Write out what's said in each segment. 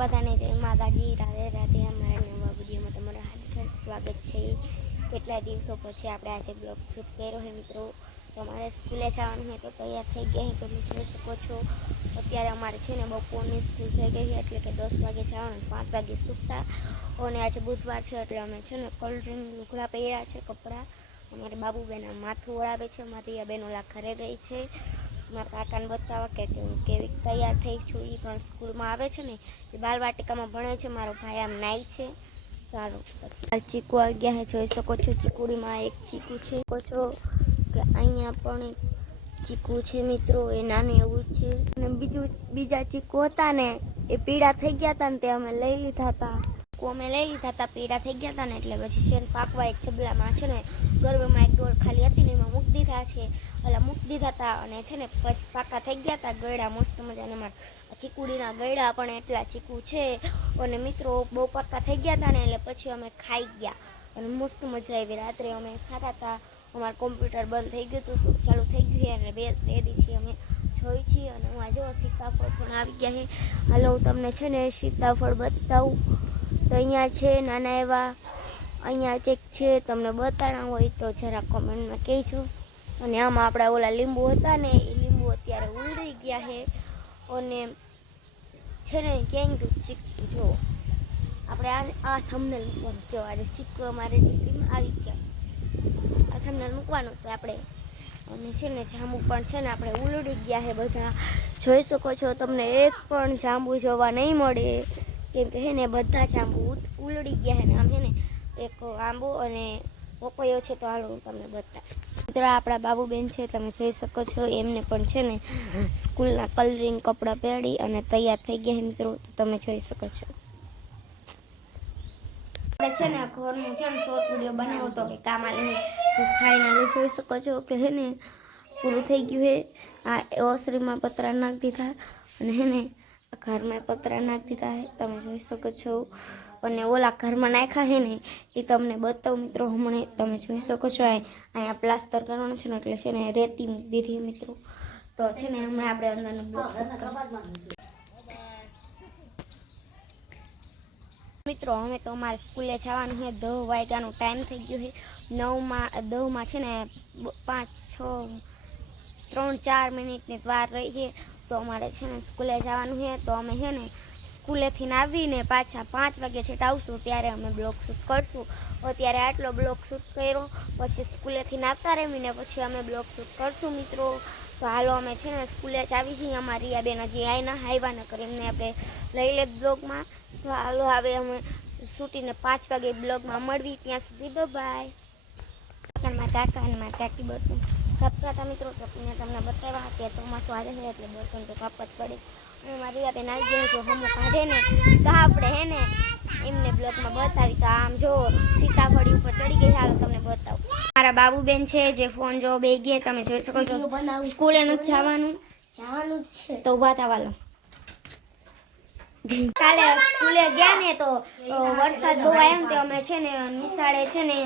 બધાને જય માતાજી, રાધે રાધે। અમારા નવા વિડીયોમાં તમારું હાર્દિક સ્વાગત છે। કેટલા દિવસો પછી આપણે આજે બ્લોગ શૂટ કર્યો છે મિત્રો। તો અમારે સ્કૂલે જવાનું છે તો તૈયાર થઈ ગયા છે, તમે જોઈ શકો છો। અત્યારે અમારે છે ને બપોરની સ્કૂલ થઈ ગઈ છે, એટલે કે 10 વાગે જવાનું, 5 વાગે છૂટતા। અને આજે બુધવાર છે એટલે અમે છે ને કલરિંગ લુગડા પહેર્યા છે, કપડાં। અમારે બાબુબેન માથું વળાવે છે, મારી બેન ઓલા ઘરે ગઈ છે મારા કાકાને બતાવવા કે કેવી તૈયાર થઈ છું। એ પણ સ્કૂલમાં આવે છે ને, એ બાલવાટિકામાં ભણે છે। મારો ભાઈ આમ નાઈ છે। ચાલો ચીકુ આવી ગયા છે, જોઈ શકો છો। ચીકુડીમાં એક ચીકુ છે, છો કે અહીંયા પણ એક ચીકુ છે મિત્રો, એ નાનું એવું છે। અને બીજા ચીકુ હતા ને એ પીળા થઈ ગયા હતા ને તે અમે લઈ લીધા હતા। પીળા થઈ ગયા હતા ને એટલે પછી શેન પાકવા એક ચબલામાં છે ને ગરબીમાં એક ડોર ખાલી હતી ને એમાં મૂકી દીધા છે, મૂકી દીધા હતા। અને છે ને પછી પાકા થઈ ગયા હતા ગળા મસ્ત મજાના। ચીકુડીના ગળા પણ એટલા ચીકુ છે। અને મિત્રો બહુ પાકા થઈ ગયા હતા ને એટલે પછી અમે ખાઈ ગયા અને મસ્ત મજા આવી। રાત્રે અમે ખાતા હતા, અમારું કોમ્પ્યુટર બંધ થઈ ગયું હતું, ચાલુ થઈ ગયું અને બે દીથી અમે જોઈ છીએ। અને હું જો સીતાફળ પણ આવી ગયા છે, હાલો હું તમને છે ને સીતાફળ બતાવું। તો અહીંયા છે નાના એવા, અહીંયા ચેક છે, તમને બતાવવા હોય તો જરા કોમેન્ટમાં કહેજો। અને આમાં આપણા ઓલા લીંબુ હતા ને એ લીંબુ અત્યારે ઉલરી ગયા છે। અને છે ને ક્યાંક ચીકુ જો આપણે આ થંબનેલ મૂકવાનું જો, આજે ચીકુ અમારે ચીકડીમાં આવી ગયા, આ થંબનેલ મૂકવાનું છે આપણે। અને છે ને જાંબુ પણ છે ને આપણે ઉલડી ગયા છે બધા, જોઈ શકો છો। તમને એક પણ જાંબુ જોવા નહીં મળે, કેમ કે હે ને બધા જાંબુ ઉલડી ગયા છે ને આમ છે ને એક આંબો અને પપૈયો છે। તો હાલો હું તમને બતાવું। મિત્રો આપણા બાબુબેન છે, તમે જોઈ શકો છો। એમને પણ છે ને સ્કૂલના કલરિંગ કપડાં પહેરી અને તૈયાર થઈ ગયા મિત્રો, તમે જોઈ શકો છો। આપણે છે ને ઘરનું છે ને શોર્ટ વિડીયો બનાવ્યો હતો કે કામ આવીને ફાઇનલી જોઈ શકો છો કે હે ને પૂરું થઈ ગયું છે। આ ઓસરીમાં પતરા નાખી દીધા અને હે ને ઘરમાં પતરા નાખી દીધા છે, તમે જોઈ શકો છો। અને ઓલા ઘરમાં નાખ્યા છે ને એ તમને બતાવું મિત્રો હમણાં, તમે જોઈ શકો છો। અહીંયા પ્લાસ્ટર કરવાનું છે ને એટલે છે ને રેતી મૂકી દીધી મિત્રો। તો છે ને હમણાં આપણે અંદરનો બ્લોક મિત્રો હવે તો અમારે સ્કૂલે જવાનું છે, 10 વાગ્યાનો ટાઈમ થઈ ગયો છે। 9માં છે ને 3-4 મિનિટની વાર રહી છે, તો અમારે છે ને સ્કૂલે જવાનું છે। તો અમે છે ને સ્કૂલેથી આવીને પાછા 5 વાગે છેટ આવશું, ત્યારે અમે બ્લોગ શૂટ કરશું। અત્યારે આટલો બ્લોગ શૂટ કર્યો, પછી સ્કૂલેથી આવતા રહીને પછી અમે બ્લોગ શૂટ કરશું મિત્રો। તો હાલો અમે છે ને સ્કૂલે જ આવી છીએ, અમારી રિયાબેન હજી આવ્યા ન કરે, એમને આપણે લઈ લે બ્લોગમાં। તો હાલો હવે અમે શૂટીને 5 વાગે બ્લોગમાં મળવી, ત્યાં સુધી બાય। મારા કાકા અને મારા કાકી બર્તન કાપતા હતા મિત્રો, તો તમને બતાવ્યા। અત્યારે ચોમાસું આવે છે એટલે બર્તન તો કાપવા જ પડે। અને મારી રિયાબેન આવી ગયો જો હમો કાઢે ને તો આપણે હે ને એમને બ્લોગમાં બતાવી। તો આમ જો સીતાફળી ઉપર ચડી ગઈ, હાલો તમને બતાવું। મારા બાબુબેન છે જે ફોન જો બે ગયા, તમે જોઈ શકો છો। સ્કૂલે નથી જવાનું છે તો ઉભા થવાલો। કાલે સ્કૂલે ગયા ને તો વરસાદ બહુ આવ્યો ને તો અમે છે ને નિશાળે છે ને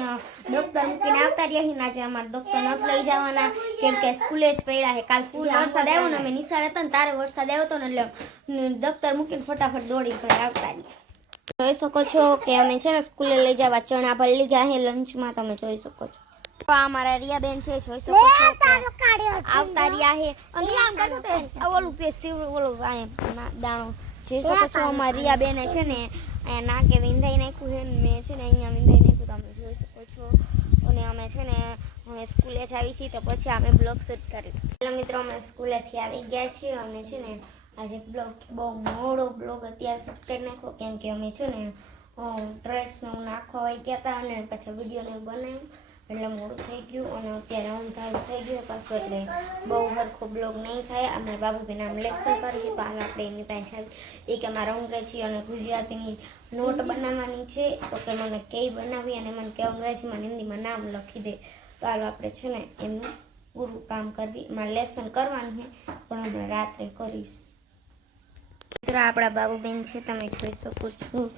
ડોક્ટર મૂકીને આવતા રહ્યા। આજે અમારે ડોક્ટર નથી લઈ જવાના, કેમ કે સ્કૂલે જ પડ્યા છે। કાલ ફૂલ વરસાદ આવ્યો ને અમે નિશાળે હતા ને તારે વરસાદ આવ્યો હતો ને એટલે ડોક્ટર મૂકીને ફટાફટ દોડીને ઘરે આવતા રહ્યા। જોઈ શકો છો કે અમે છે ને સ્કૂલે લઈ જવા ચણા ભરી લીધા છે લંચમાં, તમે જોઈ શકો છો। અમારા રિયાબેન છે, જોઈ શકો છો આવતા રહ્યા છે। ઓલું દાણો જોઈ શકો છો। અમારી રિયાબેને છે ને અહીંયા નાકે વિંધાઈ નાખ્યું છે ને મેં છે ને અહીંયા વિંધાઈ નાખ્યું, તમે જોઈ શકો છો। અને અમે છે ને અમે સ્કૂલે જ આવી છીએ, તો પછી અમે બ્લોગ શૂટ કરી। એટલે મિત્રો અમે સ્કૂલેથી આવી ગયા છીએ અને છે ને આજે બહુ મોડો બ્લોગ અત્યારે શૂટ કરી નાખ્યો, કેમ કે અમે છે ને ડ્રેસનું નાખવા આવી ગયા હતા અને પછી વિડીયોને બનાવ્યું એટલે મોડું થઈ ગયું। અને અત્યારે અંધારું થઈ ગયું પાછું, એટલે બહુ સરખો બ્લોગ નહીં થાય। અમે બાબુબેન આમ લેસન કરીએ તો હાલ આપણે એમની પાસે આવી, એ કે મારે અંગ્રેજી અને ગુજરાતીની નોટ બનાવવાની છે, તો કે મને કઈ બનાવી અને મને કે અંગ્રેજીમાં હિન્દીમાં નામ લખી દે। તો હાલો આપણે છે ને એમનું પૂરું કામ કરવી, મારે લેસન કરવાનું છે પણ હમણાં રાત્રે કરીશ। મિત્રો આપણા બાબુબેન છે, તમે જોઈ શકો છો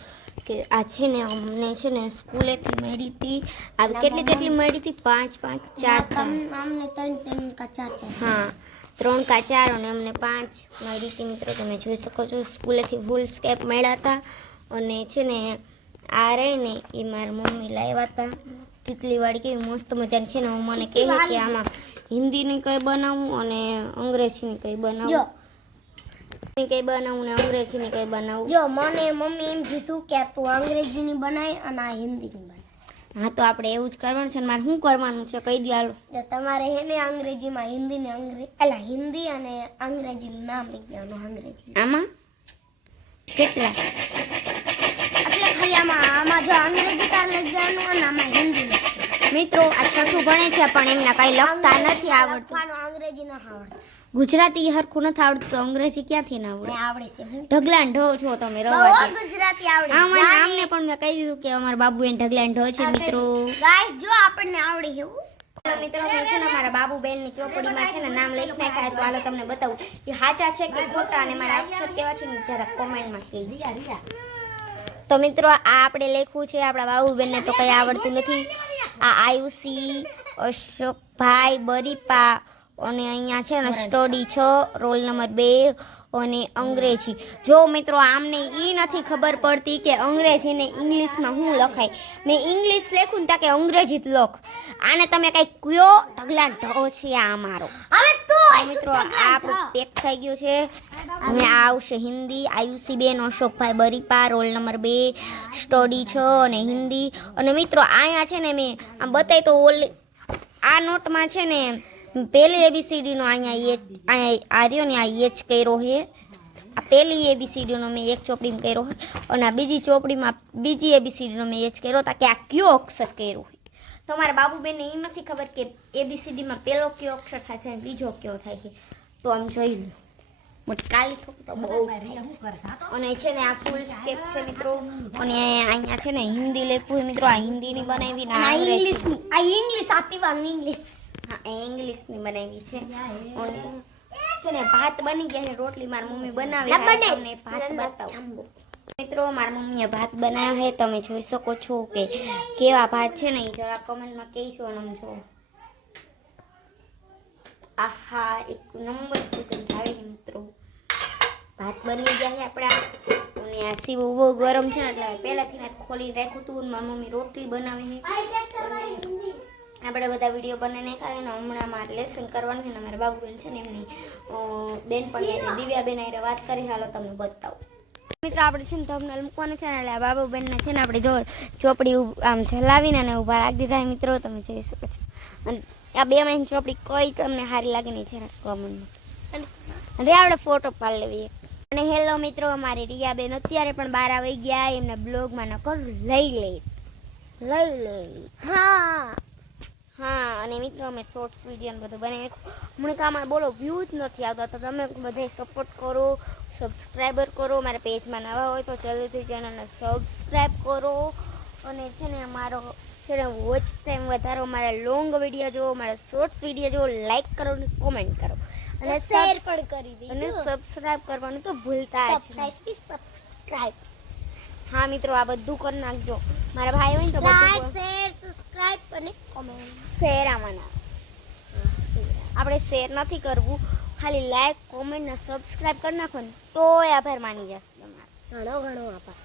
કે આ છે ને અમને છે ને સ્કૂલેથી મળી હતી, આ કેટલી મળી હતી? 5-5 4 4 અમને 3-3 का 4-4 હા। 3 કા 4 અને અમને 5 મારી રીતે મિત્રો તમે જોઈ શકો છો સ્કૂલેથી ફૂલ સ્કેપ મળ્યા હતા અને છે ને આ રહી ને એ મારી મમ્મી લાવ્યા હતા તિતલી વાળી કેવી મસ્ત મજાની છે ને હું મને કહે કે આમાં હિન્દીની કઈ બનાવું અને અંગ્રેજીની કઈ બનાવું કઈ બનાવું ને અંગ્રેજીની કઈ બનાવું જો મને મમ્મી એમ કીધું કે તું અંગ્રેજીની બનાય અને આ હિન્દીની બનાય હા તો આપણે એવું જ કરવાનું છે મારે શું કરવાનું છે કહી દો હાલો તમારે હે ને અંગ્રેજીમાં હિન્દી અને અંગ્રેજીનું નામ લખી દેવાનું અંગ્રેજી આમાં કેટલા એટલે ખાલી આમાં જો અંગ્રેજી તાર લખી દેવાનું અને આમાં હિન્દી મિત્રો આ છઠ્ઠું ભણે છે પણ એમને કઈ લખતા નથી આવડતું અંગ્રેજી ન આવડતું ગુજરાતી હરખું નથી આવડતું તો અંગ્રેજી ક્યાંથી ના આવડે છે ઢગલા ઢો છો તમે રવા ગુજરાતી આવડે આમને પણ મેં કહી દીધું કે અમારા બાબુ એને ઢગલા ઢો છે મિત્રો ગાઈસ જો આપણને આવડે એવું મિત્રો મેં છે ને મારા બાબુ બેન ની ચોપડીમાં છે ને નામ લખી નાખ્યા તો હાલો તમને બતાવું કે સાચા છે કે ખોટા અને મારા અક્ષર કેવા છે ને જરા કોમેન્ટમાં કહેજો તો મિત્રો આ આપણે લખ્યું છે આપણા બાબુ બેન ને તો કઈ આવડતું નથી આ આયુષી અશોકભાઈ બરીપા અને અહીંયા છે ને સ્ટડી 6 રોલ નંબર 2 અને અંગ્રેજી જો મિત્રો આમને એ નથી ખબર પડતી કે અંગ્રેજી ને ઇંગ્લિશમાં શું લખાય મેં ઇંગ્લિશ લખ્યું ને કે અંગ્રેજી જ લખ આને તમે કઈ કયો ઢગલા ઢો છે આ અમારો હવે તો મિત્રો આ આપણું પેક થઈ ગયું છે હવે આ આવશે હિન્દી આયુષી બેન અશોકભાઈ બરીપા રોલ નંબર 2 સ્ટડી 6 અને હિન્દી અને મિત્રો અહીંયા છે ને મેં આમ બતાવી તો આ નોટમાં છે ને પહેલી એબીસીડીનો અહીંયા આ રહ્યો ને આ એચ કર્યો છે આ પહેલી એબીસીડીનો મેં એક ચોપડીમાં કર્યો હોય અને આ બીજી ચોપડીમાં બીજી એબીસીડીનો મેં એચ કર્યો હતા કે આ કયો અક્ષર કર્યો હોય તમારા બાબુબેનને એ નથી ખબર કે એબીસીડીમાં પહેલો કયો અક્ષર થાય છે બીજો કયો થાય છે તો આમ જોઈ લો મોટી કાલી ઠોક તો બહુ અને છે ને આ ફૂલ સ્કેપ છે મિત્રો અને અહીંયા છે ને હિન્દી લખવું મિત્રો આ હિન્દીની બનાવી આ ઇંગ્લિશની આ ઇંગ્લિશ આપીવાનું ઇંગ્લિશ હા ઇંગ્લિશની બનાવી છે અને છે ને ભાત બની ગયા છે રોટલી મારી મમ્મી બનાવે તમને ભાત બતાવો મિત્રો મારી મમ્મીએ ભાત બનાવ્યા છે તમે જોઈ શકો છો કે કેવા ભાત છે ને એ જરા કમેન્ટમાં કહીશો અને જો આહા એક નંબર સુગંધ આવે છે મિત્રો ભાત બની ગયા છે આપણા અને આ સીવું બહુ ગરમ છે ને એટલે પહેલાથી ખોલી રાખ્યું હતું મારી મમ્મી રોટલી બનાવે છે આપણે બધા વિડીયો બનાવીને ખાવે ને હમણાં મારે લેસન કરવાનું છે ને મારા બાબુબેન છે ને એમની બેનપણી દિવ્યાબેન આરે વાત કરી હાલો તમને બતાવું મિત્રો આપણે છે ને તમને મૂકવાનું છે ને એટલે આ બાબુબેનને છે ને આપણે જો ચોપડી આમ જલાવીને અને ઊભા રાખી દીધા મિત્રો તમે જોઈ શકો છો અને આ 2 મહિની ચોપડી કોઈ તમને સારી લાગે નહીં છે કોમનમાં અને આપણે ફોટો પાડી લેવી અને હેલો મિત્રો અમારી રિયાબેન અત્યારે પણ 12 વાગી ગયા એમને બ્લોગમાં નકર લઈ લે હા અને મિત્રો અમે શોર્ટ્સ વિડીયો બધું બનાવી મને કામ બોલો વ્યૂ જ નથી આવતા તો તમે બધે સપોર્ટ કરો સબસ્ક્રાઈબર કરો મારા પેજમાં નવા હોય તો જલ્દીથી ચેનલને સબસ્ક્રાઈબ કરો અને છે ને અમારો છે ને વોચ ટાઈમ વધારો મારા લોંગ વિડીયો જુઓ મારા શોર્ટ્સ વિડીયો જુઓ લાઈક કરો અને કોમેન્ટ કરો અને શેર પણ કરી દેજો અને સબસ્ક્રાઈબ કરવાનું તો ભૂલતા જ નહીં સબસ્ક્રાઇબ હા મિત્રો આ બધું કરી નાખજો મારા ભાઈ હોય ને તો લાઈક શેર સબસ્ક્રાઇબ અને કોમેન્ટ શેર આમાંના આપણે શેર નથી કરવું ખાલી લાઈક કોમેન્ટ ને સબસ્ક્રાઇબ કરી નાખો ને તોય આભાર માની જશે તમારો ઘણો આભાર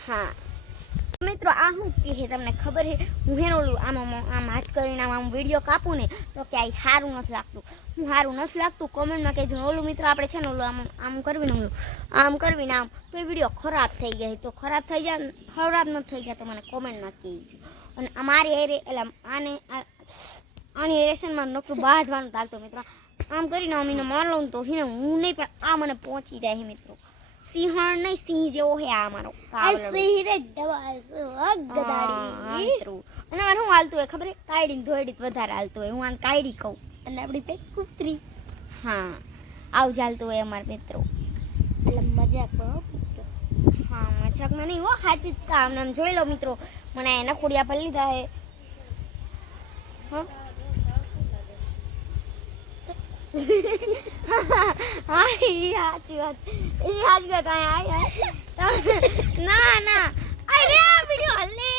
હા મિત્રો આ શું કહે તમને ખબર છે હું હેનો આમ હાથ કરીને આમ વિડીયો કાપું ને તો ક્યાંય સારું નથી લાગતું હું સારું નથી લાગતું કોમેન્ટમાં કહેજો ઓલું મિત્રો આપણે છે ને ઓલું આમ કરવીને આમ કરવીને આમ તો એ વિડીયો ખરાબ થઈ જાય તો ખરાબ થઈ જાય ખરાબ ન થઈ જાય તો મને કોમેન્ટમાં કહેજો અને અમારી એટલે આની એરેશનમાં નકરું બાંધવાનું ચાલતું મિત્રો આમ કરીને અમીને માર લઉં તો છે ને હું નહીં પણ આ મને પહોંચી જાય છે મિત્રો સિંહણ નહીં સિંહ જેવો હે આ મારો સિંહ રે ગદાડી અને મારે શું હાલતું હોય ખબર કાયડી ને ધોયડી વધારે હાલતું હોય હું આને કાયડી કહું અને આપણી પેક કૂતરી હા આવું ચાલતું હોય અમારા મિત્રો એટલે મજાક હા મજાકમાં નહીં હો સાચી જ કામ આમ જોઈ લો મિત્રો મને એના ખોડિયા પર લીધા હે હા સાચી વાત ના અરે આ વિડિયો હલે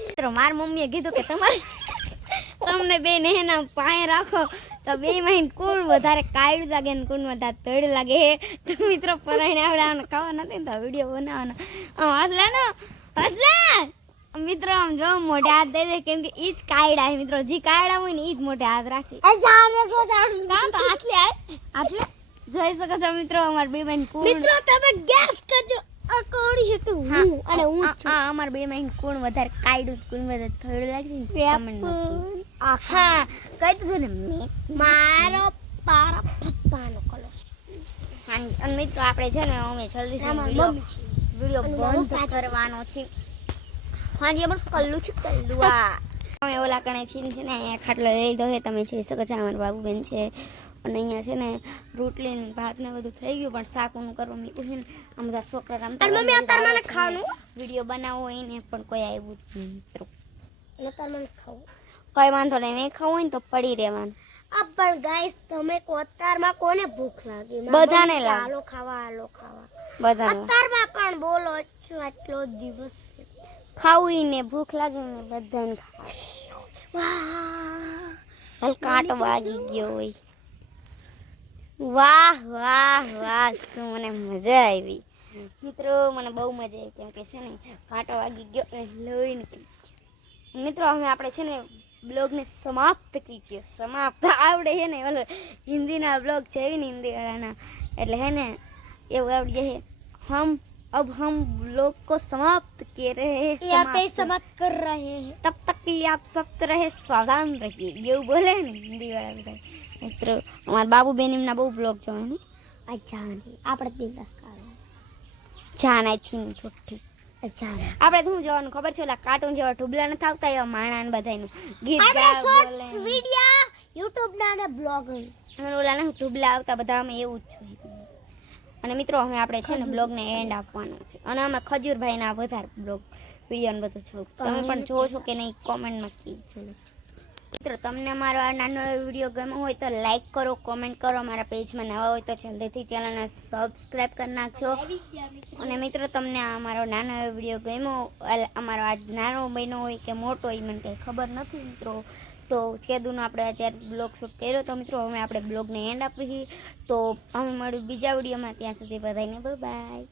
મિત્રો માર મમ્મીએ કીધું કે તમને બેન એના પાય રાખો તો બે માં કોણ વધારે કાયડું લાગે ને કોણ વધારે તળ લાગે તો મિત્રો પરાઈને આપણે આને ખાવા નથી ને તો વિડીયો બનાવવાનો હસલે ને હસલે મિત્રો આમ જો મોઢે હાથ દઈ દે કેમ કે ઈ જ કાયડા છે મિત્રો જે કાયડા હોય ને ઈ જ મોઢે હાથ રાખી કામ તો આટલે જોઈ શકો છો મિત્રો અમાર બે માં કોણ મિત્રો તમે ગેસ કરજો આ કોણ છે તું હું અને હું જ છું. અમાર બે માં કોણ વધારે કાયડું કોણ વધારે તળ લાગે ને આખા કહી દીધું ને મેં મારો પારા પપ્પાનો કલર હાજી અને મિત્રો આપણે છે ને અમે જલ્દી આમાં વિડીયો મમ્મી છે વિડીયો અને બંધ મારું પાછળ. કરવાનો છે હાજી અમારું કલ્લું છે કલ્લુઆ અમે ઓલા કણે છીએ છે ને અહીંયા ખાટલો લઈ લીધો છે તમે જોઈ શકો છો અમારા બાબુબેન છે અને અહીંયા છે ને રોટલી ને ભાત ને બધું થઈ ગયું પણ શાકનું કરવા મીઠું છે ને આમ બધા છોકરા રમતા અને મમ્મી અત્યારે મને ખાવાનું વિડીયો બનાવવો હોય ને પણ કોઈ આવ્યું જ નહીં મિત્રો એટલે તાર મને ખાવું કઈ વાંધો નહીં ખાવું હોય ને તો પડી રહેવાનું આ પણ ગાઈસ તમે કોતારમાં કોને ભૂખ લાગી બધાને લાગે. હાલો ખાવા બધાને અત્યારમાં પણ બોલો છો આટલો દિવસ છે. ખાવું ને ભૂખ લાગે ને બધાને વાહ કાંટો વાગી ગયો હોય વાહ વાહ વાહ શું મને મજા આવી મિત્રો મને બહુ મજા આવી કેમ કે છે ને કાંટો વાગી ગયો અને લોહી નીકળી ગયું મિત્રો હવે આપણે છે ને બ્લોગને સમાપ્ત કીજીએ સમાપ્ત આવડે છે ને ઓલો હિન્દીના બ્લોગ છે ને હિન્દી વાળાના એટલે હે ને એવું આવડી જાય अब हम ब्लॉग को समाप्त कर रहे हैं यहाँ पे समाप्त कर रहे हैं तब तक के लिए आप सब रहे सावधान रहिए એવું બોલે ને હિન્દી વાળા બધા મિત્રો અમારા બાબુ બેન એમના બહુ બ્લોગ જોવે ને અચ્છા આપણે દિવસ કાઢો જાન આઈ થિંક છોટી અચ્છા આપણે શું જોવાનું ખબર છે ઓલા કાર્ટૂન જેવા ઢુબલા ન થાવતા એવા માણા ને બધાયનું ગીત આપણે ગાય શોર્ટ્સ બોલે વિડિયો YouTube ના અને બ્લોગ અને ઓલા ને ઢુબલા આવતા બધા અમે એવું જ જોઈએ અને મિત્રો હવે આપણે છે ને બ્લોગને એન્ડ આપવાનો છે અને અમે ખજૂરભાઈના વધારે બ્લોગ વિડીયો ને બધું છું તમે પણ જોવો છો કે નહીં કોમેન્ટમાં કીજો મિત્રો તમને મારો આ નાનો વિડીયો ગમ્યો હોય તો લાઈક કરો કોમેન્ટ કરો મારા પેજમાં નવા હોય તો જલ્દીથી ચેનલને સબસ્ક્રાઈબ કરી નાખજો અને મિત્રો તમને આ મારો નાનો વિડીયો ગમ્યો અમારો આજ નાનો બન્યો હોય કે મોટો હોય મને કંઈ ખબર નથી મિત્રો તો છેદુનો આપણે અત્યારે બ્લોગ શૂટ કર્યો તો મિત્રો હવે આપણે બ્લોગને એન્ડ આપી તો અમે મળ્યું બીજા વિડીયોમાં ત્યાં સુધી બધાને બાય